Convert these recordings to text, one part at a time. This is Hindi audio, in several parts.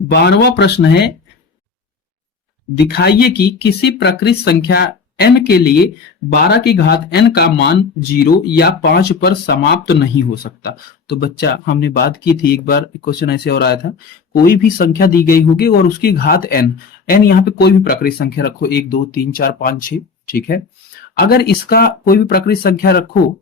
12वां प्रश्न है, दिखाइए कि किसी प्रकृत संख्या n के लिए 12 की घात n का मान 0 या 5 पर समाप्त नहीं हो सकता। तो बच्चा हमने बात की थी एक बार, क्वेश्चन ऐसे और आया था, कोई भी संख्या दी गई होगी और उसकी घात n, n यहाँ पे कोई भी प्राकृत संख्या रखो, 1 2 3 4 5 6, ठीक है। अगर इसका कोई भी प्राकृत संख्या रखो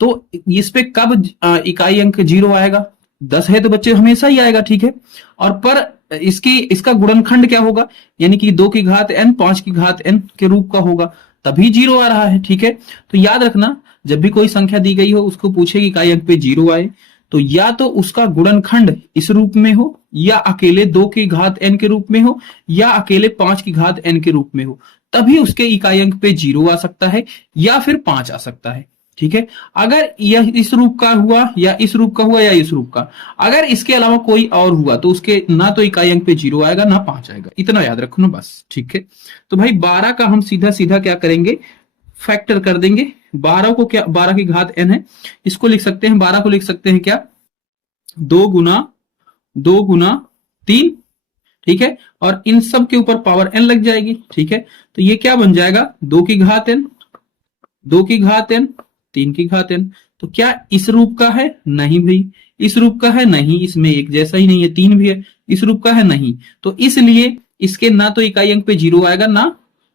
तो इस पे कब इकाई अंक 0 आएगा? 10 है तो बच्चे हमेशा ही आएगा, ठीक है। और पर इसका गुणनखंड क्या होगा, यानी कि 2 की घात n 5 की घात n के रूप का होगा, तभी 0 आ रहा है, ठीक है। तो याद रखना, जब भी कोई संख्या दी गई हो उसको पूछे कि इकाई अंक पे 0 आए, तो या तो उसका गुणनखंड इस रूप में हो, या अकेले 2 की घात n के रूप में हो, या अकेले 5 की घात n के रूप में हो, तभी उसके इकाई अंक पे 0 आ सकता है या फिर 5 आ सकता है, ठीक है। अगर यह इस रूप का हुआ या इस रूप का हुआ या इस रूप का, अगर इसके अलावा कोई और हुआ तो उसके ना तो इकाई अंक पे 0 आएगा ना 5 आएगा, इतना याद रखो ना बस, ठीक है। तो भाई 12 का हम सीधा सीधा क्या करेंगे, फैक्टर कर देंगे। 12 को क्या, 12 की घात n है, इसको लिख सकते हैं, 12 को लिख सकते हैं क्या, 2 गुना 3, ठीक है। और इन सब के ऊपर पावर n लग जाएगी, ठीक है। तो ये क्या बन जाएगा, 2 की घात n, 2 की घात n, 3 की घात n। तो क्या इस रूप का है? नहीं भाई। इस रूप का है? नहीं, इसमें एक जैसा ही नहीं है, 3 भी है। इस रूप का है? नहीं। तो इसलिए इसके ना तो इकाई अंक पे 0 आएगा ना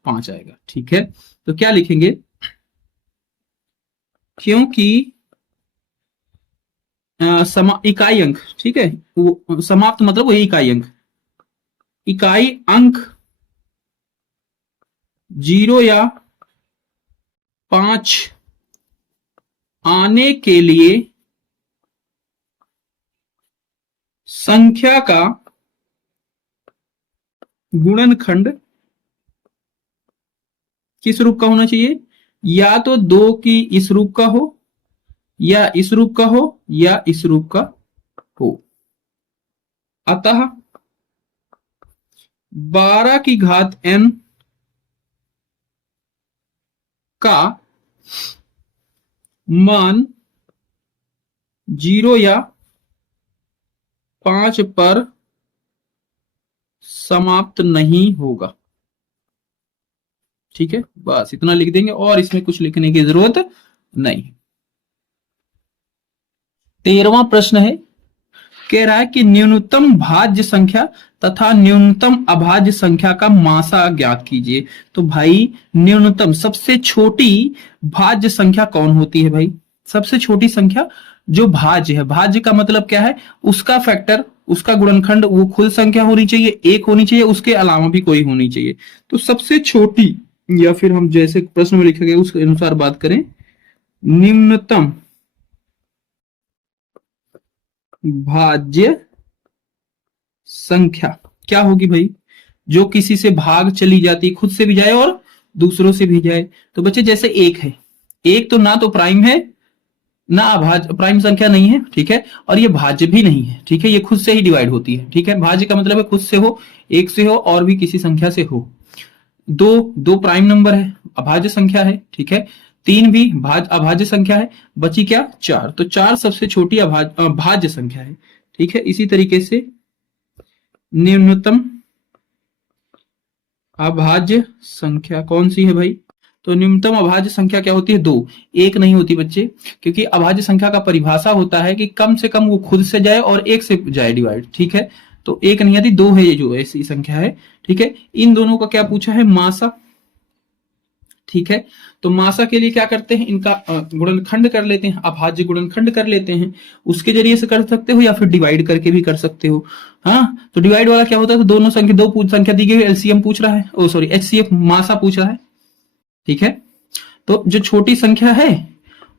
5 आएगा, ठीक है। तो क्या लिखेंगे, क्योंकि इकाई अंक, ठीक है, वो समाप्त मतलब वही इकाई अंक, इकाई अंक 0 या 5 आने के लिए संख्या का गुणनखंड किस रूप का होना चाहिए, या तो 2 की इस रूप का हो, या इस रूप का हो, या इस रूप का हो। अतः 12 की घात n का मान 0 या 5 पर समाप्त नहीं होगा, ठीक है। बस इतना लिख देंगे और इसमें कुछ लिखने की जरूरत नहीं। 13वां प्रश्न है, कह रहा है कि न्यूनतम भाज्य संख्या तथा न्यूनतम अभाज्य संख्या का मासा ज्ञात कीजिए। तो भाई न्यूनतम सबसे छोटी भाज्य संख्या कौन होती है भाई, सबसे छोटी संख्या जो भाज्य है, भाज्य का मतलब क्या है, उसका फैक्टर, उसका गुणनखंड वो खुद संख्या होनी चाहिए, एक होनी चाहिए, उसके अलावा भी कोई होनी चाहिए। तो सबसे छोटी, या फिर हम जैसे प्रश्न में लिखा गया उसके अनुसार बात करें, निम्नतम भाज्य संख्या क्या होगी भाई, जो किसी से भाग चली जाती, खुद से भी जाए और दूसरों से भी जाए। तो बच्चे जैसे एक है, एक तो ना तो प्राइम है ना अभाज्य, प्राइम संख्या नहीं है, ठीक है, और ये भाज्य भी नहीं है, ठीक है, ये खुद से ही डिवाइड होती है, ठीक है। भाज्य का मतलब है खुद से हो, एक से हो और भी किसी संख्या से हो। दो, दो प्राइम नंबर है, अभाज्य संख्या है, ठीक है। 3 भी अभाज्य संख्या है, बची क्या, 4। तो 4 सबसे छोटी भाज्य संख्या है, ठीक है। इसी तरीके से न्यूनतम अभाज्य संख्या कौन सी है भाई, तो न्यूनतम अभाज्य संख्या क्या होती है, 2, एक नहीं होती बच्चे, क्योंकि अभाज्य संख्या का परिभाषा होता है कि कम से कम वो खुद से जाए और एक से जाए डिवाइड, ठीक है। तो एक नहीं आती, 2 है ये जो ऐसी संख्या है, ठीक है। इन दोनों का क्या पूछा है, मासा, ठीक है। तो मासा के लिए क्या करते हैं, इनका गुणनखंड कर लेते हैं, अभाज्य गुणनखंड कर लेते हैं, उसके जरिए से कर सकते हो या फिर डिवाइड करके भी कर सकते हो। हाँ, तो डिवाइड वाला क्या होता है, तो दोनों संख्या, दो संख्या दी गई, एलसीएम पूछ रहा है, ओ सॉरी एचसीएफ मासा पूछ रहा है, ठीक है। तो जो छोटी संख्या है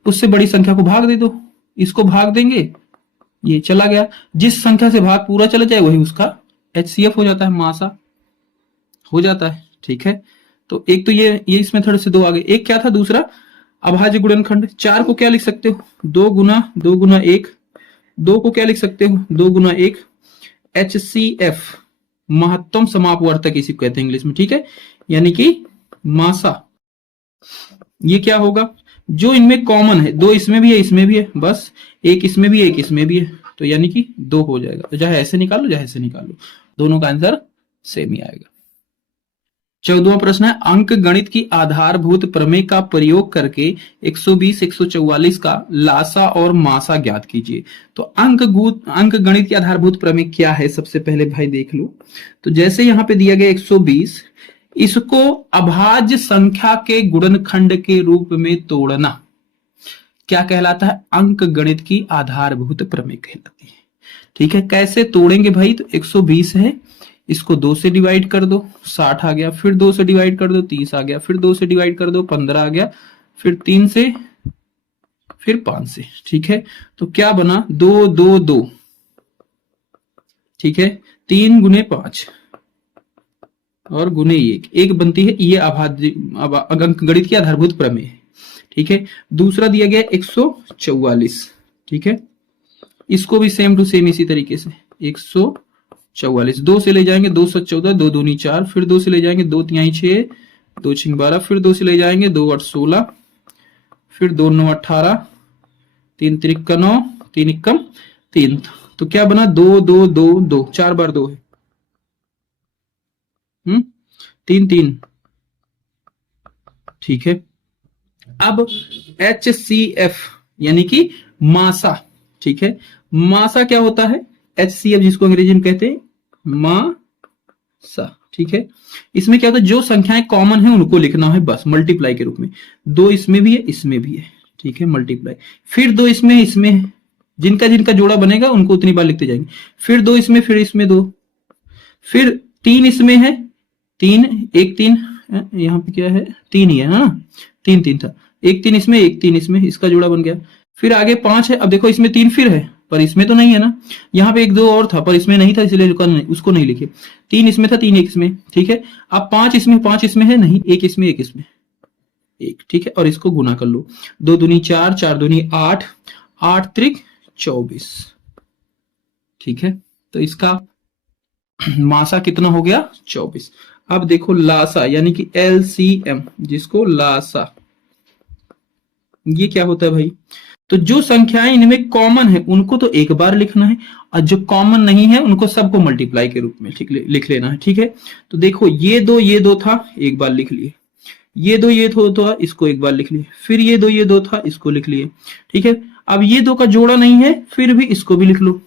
उससे बड़ी संख्या को भाग दे दो, इसको भाग देंगे, ये चला गया, जिस संख्या से भाग पूरा चला जाए वही उसका एचसीएफ हो जाता है, मासा हो जाता है, ठीक है। तो एक तो ये इस मेथड से 2 आ गए, एक क्या था दूसरा, अभाज्य गुणनखंड। 4 को क्या लिख सकते हो, 2 गुना 1, 2 को क्या लिख सकते हो, 2 गुना 1, HCF, महत्तम समापवर्तक इसी को कहते हैं इंग्लिश में, ठीक है, यानी कि मासा। ये क्या होगा, जो इनमें कॉमन है, 2 इसमें भी है इसमें भी है, बस एक इसमें भी है एक इसमें भी है, तो यानी कि 2 हो जाएगा। तो चाहे ऐसे निकाल लो चाहे ऐसे निकाल लो, दोनों का आंसर सेम ही आएगा। 14वां प्रश्न है, अंक गणित की आधारभूत प्रमेय का प्रयोग करके 120 144 का लासा और मासा ज्ञात कीजिए। तो अंक गणित की आधारभूत प्रमेय क्या है, सबसे पहले भाई देख लो। तो जैसे यहां पे दिया गया 120, इसको अभाज्य संख्या के गुणनखंड के रूप में तोड़ना क्या कहलाता है, अंक गणित की आधारभूत प्रमेय कहलाती है। ठीक है, कैसे तोड़ेंगे भाई, तो 120 है, इसको 2 से डिवाइड कर दो 60 आ गया, फिर 2 से डिवाइड कर दो 30 आ गया, फिर 2 से डिवाइड कर दो 15 आ गया, फिर 3 से, फिर 5 से। ठीक है, तो क्या बना, 2 2 2। ठीक है, 3 गुने 5 और गुने 1 बनती है, ये अंक गणित की आधारभूत प्रमेय है। ठीक है, दूसरा दिया गया 144। ठीक है, इसको भी सेम टू सेम इसी तरीके से 144, 2 से ले जाएंगे 2 7 14, 2 दूनी 4, फिर 2 से ले जाएंगे 2 तिहाई 6, 2 6 12, फिर 2 से ले जाएंगे 2 8 16, फिर 2 9 18, 3 3 9, 3 1 3। तो क्या बना, 2 2 2 2, 4 बार 2 है, 3 3। ठीक है, अब HCF यानी कि मासा। ठीक है, मासा क्या होता है, HCF जिसको अंग्रेजी में कहते हैं मासा। ठीक है, इसमें क्या होता है, जो संख्याएं कॉमन है उनको लिखना है बस मल्टीप्लाई के रूप में। 2 इसमें भी है, इसमें भी है। ठीक है, मल्टीप्लाई, फिर 2 इसमें है, इसमें है, जिनका जिनका जोड़ा बनेगा उनको उतनी बार लिखते जाएंगे, फिर 2 इसमें, फिर इसमें 2, फिर 3 इसमें है, 3 1 3, यहाँ पे क्या है, 3 ही है ना, 3 3 था, 1 3 इसमें 1 3 इसमें, इसका जोड़ा बन गया। फिर आगे 5 है, अब देखो इसमें 3 फिर है पर इसमें तो नहीं है ना, यहाँ पे 1 2 और था पर इसमें नहीं था इसलिए उसको नहीं लिखे, 3 इसमें था 3 1 इसमें। ठीक है, अब 5 इसमें है नहीं, 1 इसमें 1 इसमें 1। ठीक है, और इसको गुना कर लो, 2 दूनी 4, 4 दूनी 8, 8 त्रिक 24। ठीक है, तो इसका मासा कितना हो गया, 24। अब देखो लासा यानी कि LCM, जिसको लासा, ये क्या होता है भाई, तो जो संख्याएं इनमें कॉमन है उनको तो एक बार लिखना है, और जो कॉमन नहीं है उनको सबको मल्टीप्लाई के रूप में लिख लेना है। ठीक है, तो देखो ये दो था, एक बार लिख लिए, ये दो था, इसको एक बार लिख लिए, फिर ये दो था, इसको लिख लिए। ठीक है, अब ये 2 का जोड़ा नहीं है, फिर भी इसको भी लिख लो।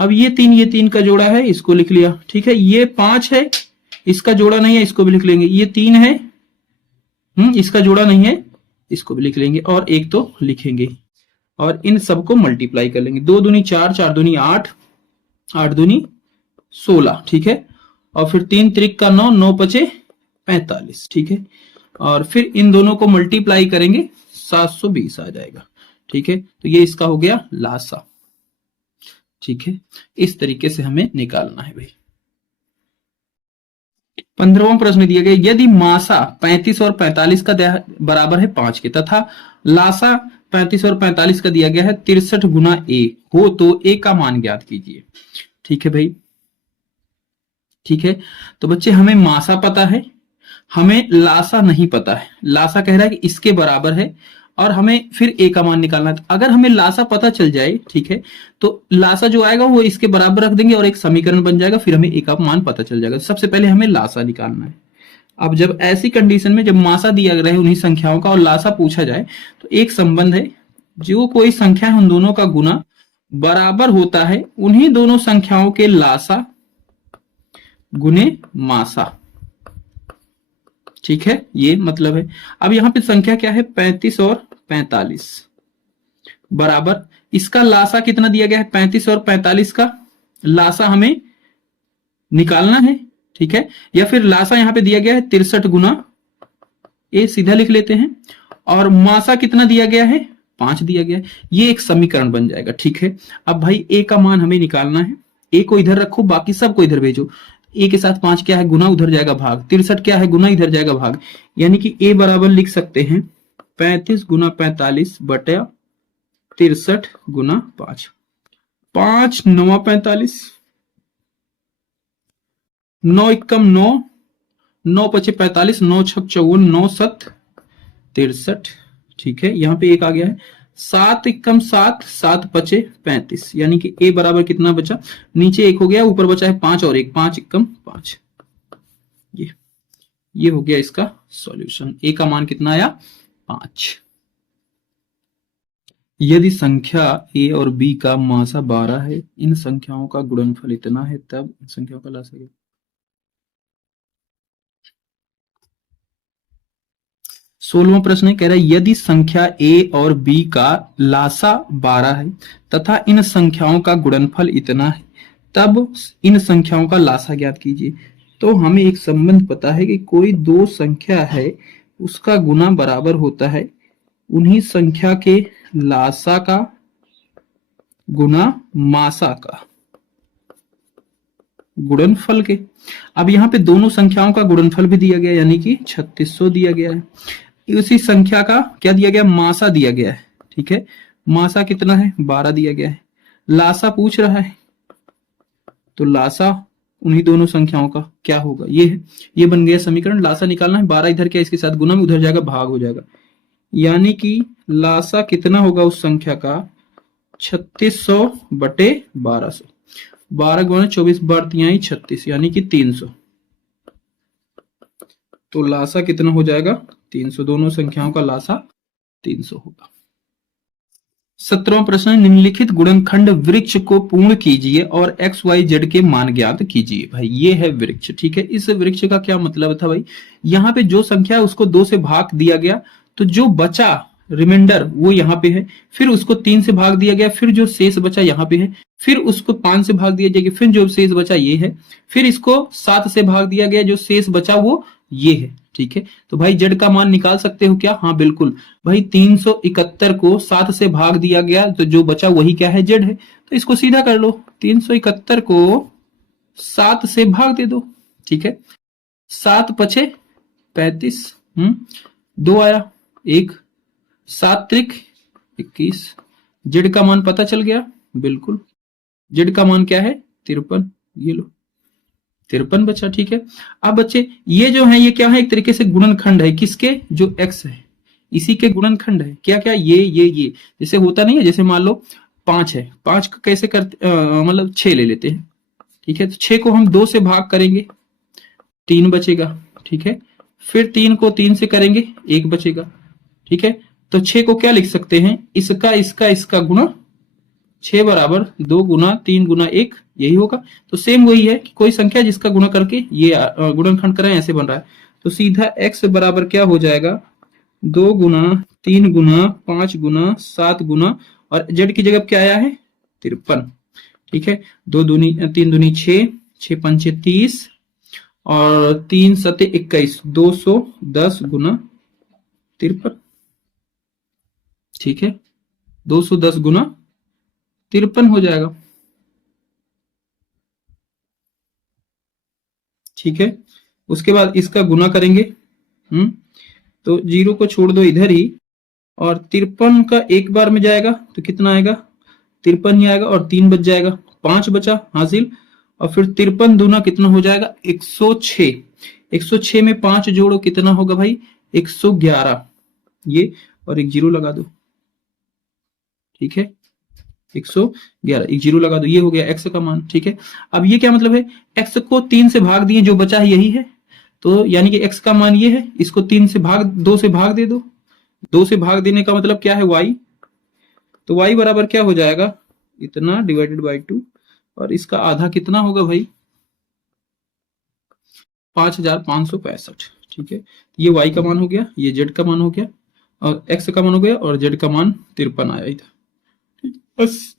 अब ये 3 का जोड़ा है, इसको लिख लिया। ठीक है, ये 5 है, इसका जोड़ा नहीं है, इसको भी लिख लेंगे। ये 3 है, इसका जोड़ा नहीं है, इसको भी लिख लेंगे, और 1 तो लिखेंगे, और इन सबको मल्टीप्लाई कर लेंगे। 2 दूनी 4, 4 दूनी 8, 8 दूनी 16। ठीक है, और फिर 3 त्रिक का 9, 9 पचे 45। ठीक है, और फिर इन दोनों को मल्टीप्लाई करेंगे, 720 आ जाएगा। ठीक है, तो ये इसका हो गया लासा। ठीक है, इस तरीके से हमें निकालना है भाई। 15वां प्रश्न दिया गया, यदि मासा 35 और 45 का बराबर है 5 के, तथा लासा 35 और 45 का दिया गया है 63 गुना A हो, तो A का मान ज्ञात कीजिए। ठीक है भाई, ठीक है, तो बच्चे हमें मासा पता है, हमें लासा नहीं पता है। लासा कह रहा है कि इसके बराबर है, और हमें फिर A का मान निकालना है। अगर हमें लासा पता चल जाए, ठीक है, तो लासा जो आएगा वो इसके बराबर रख देंगे और एक समीकरण बन जाएगा, फिर हमें A का मान पता चल जाएगा। सबसे पहले हमें लासा निकालना है। अब जब ऐसी कंडीशन में जब मासा दिया रहे उन्हीं संख्याओं का और लासा पूछा जाए, तो एक संबंध है, जो कोई संख्या है उन दोनों का गुना बराबर होता है उन्हीं दोनों संख्याओं के लासा गुने मासा। ठीक है, ये मतलब है। अब यहां पे संख्या क्या है, 35 और 45 बराबर, इसका लासा कितना दिया गया है, 35 और 45 का लासा हमें निकालना है। ठीक है, या फिर लासा यहां पे दिया गया है 63 गुना A, सीधा लिख लेते हैं, और मासा कितना दिया गया है, 5 दिया गया है, ये एक समीकरण बन जाएगा। ठीक है, अब भाई A का मान हमें निकालना है। A को इधर रखो, बाकी सबको इधर भेजो। A के साथ 5 क्या है, गुना, उधर जाएगा भाग, 63 क्या है, गुना, इधर जाएगा भाग, यानी कि A बराबर लिख सकते हैं 35 गुना 45 बटा 63 गुना 5, 5 9 45, 9 एकम 9, 9 पचे 45, 9 छक 54, 9 7 63। ठीक है, यहां पे 1 आ गया है, 7 एकम 7, 7 पचे 35, यानी कि ए बराबर कितना बचा, नीचे 1 हो गया, ऊपर बचा है 5 और 1, 5 एकम 5। ये हो गया इसका सॉल्यूशन। ए का मान कितना आया, 5। यदि संख्या ए और बी का मासा 12 है, इन संख्याओं का गुणनफल इतना है, तब इन संख्याओं का लासा क्या। 16वां प्रश्न कह रहा है यदि संख्या ए और बी का लासा 12 है तथा इन संख्याओं का गुणनफल इतना है, तब इन संख्याओं का लासा ज्ञात कीजिए। तो हमें एक संबंध पता है कि कोई दो संख्या है उसका गुना बराबर होता है उन्हीं संख्या के लासा का गुना मासा का गुणनफल के। अब यहाँ पे दोनों संख्याओं का गुणनफल भी दिया गया, यानी कि 3600 दिया गया है। उसी संख्या का क्या दिया गया, मासा दिया गया है। ठीक है, मासा कितना है, 12 दिया गया है। लासा पूछ रहा है, तो लासा उन्हीं दोनों संख्याओं का क्या होगा, ये है। ये बन गया समीकरण। लासा निकालना है, 12 इधर क्या इसके साथ गुना में उधर जाएगा, भाग हो जाएगा, यानी कि लासा कितना होगा उस संख्या का, 3600 बटे 1200। 12 गुना 24 बढ़तियां 36, यानी कि 300। तो लासा कितना हो जाएगा, 300। दोनों संख्याओं का लासा 300 होगा। 17वां प्रश्न, निम्नलिखित गुणनखंड वृक्ष को पूर्ण कीजिए और एक्स वाई जेड के मान ज्ञात कीजिए। भाई ये है वृक्ष। ठीक है, इस वृक्ष का क्या मतलब था भाई, यहाँ पे जो संख्या है उसको 2 से भाग दिया गया, तो जो बचा रिमाइंडर वो यहाँ पे है, फिर उसको 3 से भाग दिया गया, फिर जो शेष बचा यहाँ पे है, फिर उसको 5 से भाग दिया जाएगा, फिर जो शेष बचा ये है, फिर इसको 7 से भाग दिया गया, जो शेष बचा वो ये है। ठीक है, तो भाई जेड का मान निकाल सकते हो क्या, हाँ बिल्कुल भाई। 371 को 7 से भाग दिया गया, तो जो बचा वही क्या है, जेड है। तो इसको सीधा कर लो, 371 को 7 से भाग दे दो। ठीक है, 7 पचे 35, 2 आया 1, 7 त्रिक 21। जेड का मान पता चल गया, बिल्कुल जेड का मान क्या है, 53। ये लो 53 बचा। ठीक है, अब बच्चे ये जो है ये क्या है, एक तरीके से गुणनखंड है, किसके, जो x है इसी के गुणनखंड है। क्या क्या, ये जैसे होता नहीं है, जैसे मान लो 5 है, 5 को कैसे करते, मतलब 6 ले लेते हैं। ठीक है, तो 6 को हम 2 से भाग करेंगे, 3 बचेगा। ठीक है, फिर 3 को 3 से करेंगे, 1 बचेगा। ठीक है, तो 6 को क्या लिख सकते हैं, इसका गुणा, 6 बराबर 2 गुना 3 गुना 1, यही होगा। तो सेम वही है कि कोई संख्या जिसका गुणा करके ये गुणनखंड करें, ऐसे बन रहा है। तो सीधा x बराबर क्या हो जाएगा, 2 गुना 3 गुना 5 गुना 7 गुना, और z की जगह क्या आया है, 53। ठीक है, 2 दूनी 3 दूनी 6, 6 पंचे 30 और 3 सते 21, 210 गुना 53। ठीक है, 210 गुना 53 हो जाएगा। ठीक है, उसके बाद इसका गुना करेंगे, तो 0 को छोड़ दो इधर ही, और 53 का एक बार में जाएगा तो कितना आएगा, 53 ही आएगा, और 3 बच जाएगा, 5 बचा हासिल। और फिर 53 दूना कितना हो जाएगा, 106। 106 में 5 जोड़ो कितना होगा भाई, 111। ये और एक 0 लगा दो। ठीक है, 111, एक 0 लगा दो, ये हो गया x का मान। ठीक है, अब ये क्या मतलब है, x को 3 से भाग दिए, जो बचा है यही है, तो यानी कि x का मान ये है, इसको 3 से भाग 2 से भाग दे दो। 2 से भाग देने का मतलब क्या है, y। तो y बराबर क्या हो जाएगा, इतना डिवाइडेड बाई 2, और इसका आधा कितना होगा भाई, 5565। ठीक है, ये y का मान हो गया, ये z का मान हो गया, और x का मान हो गया, और z का मान 53 आया था। बस